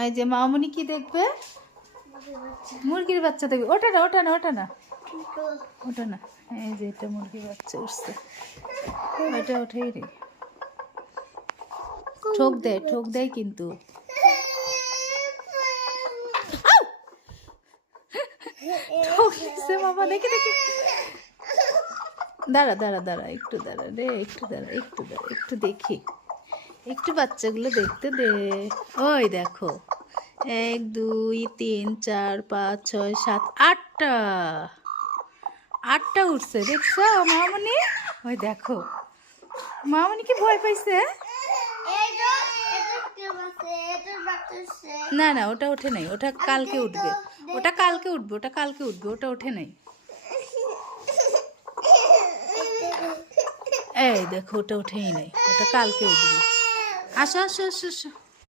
এই যে মামুনি কি দেখবে? মুরগির বাচ্চা দেখবে। ওটা না ওটা না ওটা না ওটা না। এই যে এটা মুরগির বাচ্চা উঠছে, ওটা ওঠেই রে। ঠোক দেয় কিন্তু। ঠোক দিচ্ছে মামা, দেখি দেখি। দাঁড়া দাঁড়া দাঁড়া, একটু দাঁড়া রে, একটু দাঁড়া, একটু দাঁড়া, একটু দেখি, একটু বাচ্চাগুলো দেখতে দে। ওই দেখো, 1 2 3 4 5 6 7 8টা, 8টা উঠছে দেখছো মামনি? ওই দেখো মামনি কি ভয় পাইছে? না না, ওটা ওঠে নাই, ওটা কালকে উঠবে, ওটা কালকে উঠবে, ওটা কালকে উঠবে, ওটা ওঠে নাই। এই দেখো, ওটা ওঠেই নাই, ওটা কালকে উঠবে। আসো আসো আসো আসো।